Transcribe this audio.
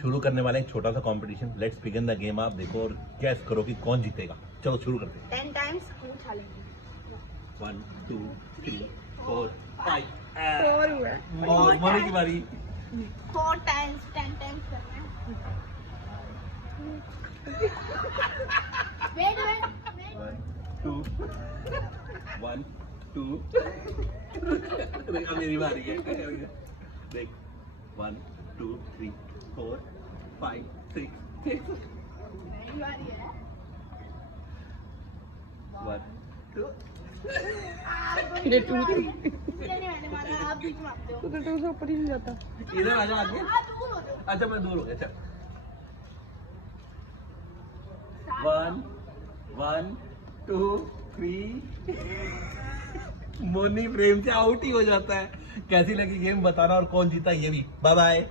शुरू करने वाले एक छोटा सा competition. Let's begin the game. आप देखो और गैस करो कि कौन जीतेगा। चलो शुरू करते हैं। 10 टाइम्स हम उछालेंगे। 1 2 3 4 5 4 हुआ। मोनी की बारी। 4 टाइम्स 10 टाइम्स करना है। वेट 1 2 देखा मेरी बारी है। देख 1 2 3 4 5 6 मेरी बारी है। 1 2 ये 2 मैंने मारा, आप बीच में आते हो। तो 2 से ऊपर ही नहीं जाता। इधर आ जा आगे। आप दूर हो जाओ। अच्छा मैं दूर हो गया। चल 1 2 3 मोनी फ्रेम से आउट ही हो जाता है। कैसी लगी गेम बताना और कौन जीता ये भी। Bye bye.